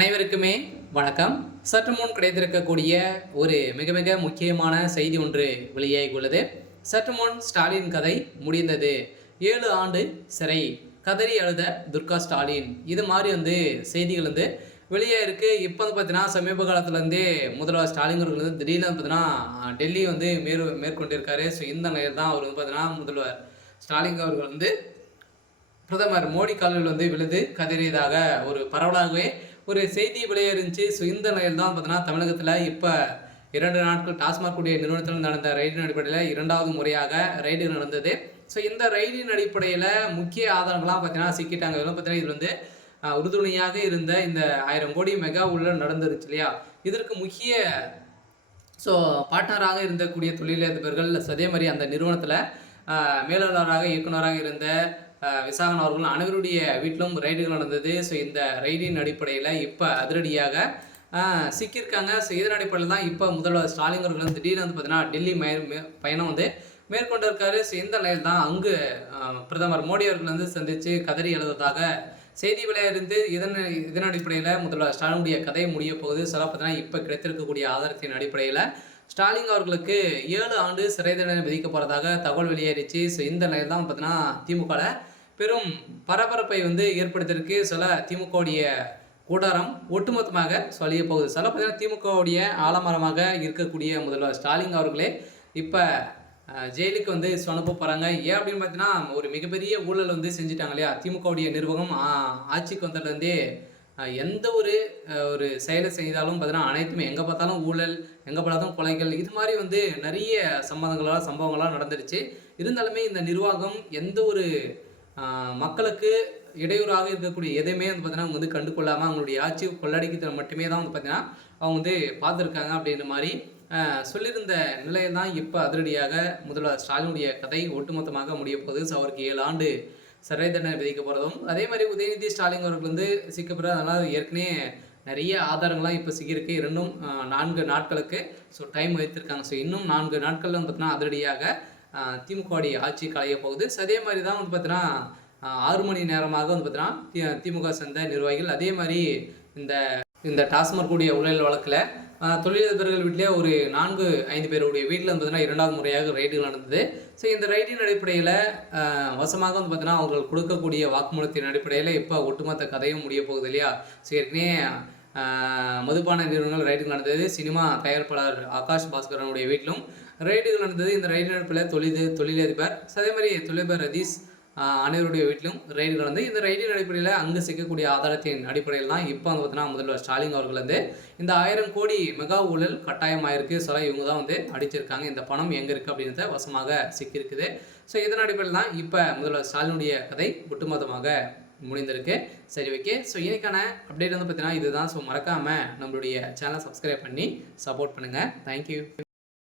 அனைவருக்குமே வணக்கம். சற்று முன் கிடைத்திருக்கக்கூடிய ஒரு மிக மிக முக்கியமான செய்தி ஒன்று வெளியாகியுள்ளது. சற்று முன் ஸ்டாலின் கதை முடிந்தது, 7 ஆண்டு சிறை, கதறி அழுத துர்கா ஸ்டாலின், இது மாதிரி செய்திகள் வெளியே இருக்கு. இப்போ பார்த்தீங்கன்னா சமீப காலத்துலேருந்தே முதல்வர் ஸ்டாலின் அவர்கள் திடீர்னு பார்த்தீங்கன்னா டெல்லி மேற்கொண்டிருக்காரு. ஸோ இந்த நிலையில் தான் அவர் பார்த்தீங்கன்னா முதல்வர் ஸ்டாலின் அவர்கள் பிரதமர் மோடி காலில் விழுது கதறியதாக ஒரு பரவலாகவே ஒரு செய்தி வெளியேறிச்சு. ஸோ இந்த நிலையில் தான் பார்த்தீங்கன்னா தமிழகத்தில் இப்போ 2 நாட்கள் டாஸ்மாக் கூடிய நிறுவனத்தில் நடந்த ரைடின் அடிப்படையில் 2வது முறையாக ரைடு நடந்தது. ஸோ இந்த ரைடின் அடிப்படையில் முக்கிய ஆதாரங்கள்லாம் பார்த்தீங்கன்னா சிக்கிட்டாங்க. இதெல்லாம் பார்த்தீங்கன்னா இது உறுதுணையாக இருந்த இந்த 1000 கோடி மெகா ஊழல் நடந்துருச்சு இல்லையா, இதற்கு முக்கிய பார்ட்னராக இருந்தக்கூடிய தொழிலதிபர்கள், அதே மாதிரி அந்த நிறுவனத்தில் மேலாளராக இயக்குநராக இருந்த விசாகன் அவர்கள் அனைவருடைய வீட்டிலும் ரைடுகள் நடந்தது. ஸோ இந்த ரைடின் அடிப்படையில் இப்போ அதிரடியாக சிக்கியிருக்காங்க. ஸோ இதன் அடிப்படையில் தான் இப்போ முதல்வர் ஸ்டாலின் அவர்கள் திடீர்னு பார்த்தீங்கன்னா டெல்லி பயணம் மேற்கொண்டிருக்காரு. ஸோ இந்த நிலையில் தான் அங்கு பிரதமர் மோடி அவர்கள் சந்தித்து கதறி எழுதுவதாக செய்தி வெளியிருந்து இதன் அடிப்படையில் முதல்வர் ஸ்டாலினுடைய கதை முடிய போகுது. சொல்ல பார்த்தீங்கன்னா இப்போ கிடைத்திருக்கக்கூடிய ஆதாரத்தின் அடிப்படையில் ஸ்டாலின் அவர்களுக்கு 7 ஆண்டு சிறை தண்டனை விதிக்க போகிறதாக தகவல் வெளியேறிச்சு. ஸோ இந்த நிலையில் தான் பார்த்தீங்கன்னா திமுகவில் பெரும் பரபரப்பை ஏற்படுத்தியிருக்கு. சில திமுகவுடைய கூடாரம் ஒட்டுமொத்தமாக சொல்லிய போகுது. சில பார்த்தீங்கன்னா திமுகவுடைய ஆலமரமாக இருக்கக்கூடிய முதல்வர் ஸ்டாலின் அவர்களே இப்போ ஜெயிலுக்கு அனுப்ப போகிறாங்க. ஏன் அப்படின்னு பார்த்தீங்கன்னா ஒரு மிகப்பெரிய ஊழல் செஞ்சுட்டாங்க இல்லையா. திமுகவுடைய நிர்வாகம் ஆட்சிக்கு வந்ததுலேருந்தே எந்த ஒரு செயலை செய்தாலும் பார்த்தீங்கன்னா அனைத்துமே எங்கே பார்த்தாலும் ஊழல், எங்கே பார்த்தாலும் கொலைகள், இது மாதிரி நிறைய சம்பவங்களாக நடந்துடுச்சு. இருந்தாலுமே இந்த நிர்வாகம் எந்த ஒரு மக்களுக்கு இடையூறாக இருக்கக்கூடிய எதையுமே பார்த்தீங்கன்னா அவங்க கண்டு கொள்ளாமல் அவங்களுடைய ஆட்சி கொள்ளடிக்கிறதுல மட்டுமே தான் பார்த்தீங்கன்னா அவங்க பார்த்துருக்காங்க அப்படின்ற மாதிரி சொல்லியிருந்த நிலையில் தான் இப்போ அதிரடியாக முதல்வர் ஸ்டாலினுடைய கதை ஒட்டுமொத்தமாக முடிய போகுது. ஸோ அவருக்கு 7 ஆண்டு சிறை தண்டனை விதிக்க போகிறதும், அதே மாதிரி உதயநிதி ஸ்டாலின் அவர்கள் சிக்கப்படுறது. அதனால் ஏற்கனவே நிறைய ஆதாரங்கள்லாம் இப்போ சிக்கியிருக்கு. 4 நாட்களுக்கு டைம் வைத்திருக்காங்க. ஸோ இன்னும் 4 நாட்களில் பார்த்தீங்கன்னா அதிரடியாக திமுகவுடைய ஆட்சி களைய போகுது. ஸோ அதே மாதிரி தான் பார்த்தீங்கன்னா 6 மணி நேரமாக பார்த்தீங்கன்னா திமுக சேர்ந்த நிர்வாகிகள், அதே மாதிரி இந்த டாஸ்மாக் கூடிய ஊழல் வழக்கில் தொழிலதிபர்கள் வீட்டிலே ஒரு 4-5 பேருடைய வீட்டில் பார்த்தீங்கன்னா 2வது முறையாக ரைடுகள் நடந்தது. ஸோ இந்த ரைடின் அடிப்படையில் வசமாக பார்த்தீங்கன்னா அவர்கள் கொடுக்கக்கூடிய வாக்குமூலத்தின் அடிப்படையில் இப்போ ஒட்டுமொத்த கதையும் முடிய போகுது இல்லையா. ஸோ ஏற்கனவே மதுபான நிறுவனங்கள் ரைடுகள் நடந்தது. சினிமா தயாரிப்பாளர் ஆகாஷ் பாஸ்கரனுடைய வீட்டிலும் ரைடுகள் நடந்தது. இந்த ரைடின் அடிப்படையில் தொழிலதிபர், அதே மாதிரி தொழிலதிபர் ரதீஷ் அனைவருடைய வீட்டிலும் ரைடுகள் இந்த ரைடின் அடிப்படையில் அங்கே சிக்கக்கூடிய ஆதாரத்தின் அடிப்படையில் தான் இப்போ பார்த்தீங்கன்னா முதல்வர் ஸ்டாலின் அவர்கள் இந்த 1000 கோடி மெகா ஊழல் கட்டாயமாயிருக்கு. சொல்ல இவங்க தான் அடிச்சிருக்காங்க. இந்த பணம் எங்கே இருக்குது அப்படின்றத வசமாக சிக்கியிருக்குது. ஸோ இதன் அடிப்படையில் தான் இப்போ முதல்வர் ஸ்டாலினுடைய கதை ஒட்டுமொத்தமாக முடிந்திருக்கு. சரி, ஓகே. ஸோ இன்னைக்கான அப்டேட் பார்த்தீங்கன்னா இதுதான். ஸோ மறக்காமல் நம்மளுடைய சேனலை சப்ஸ்கிரைப் பண்ணி சப்போர்ட் பண்ணுங்கள். தேங்க்யூ.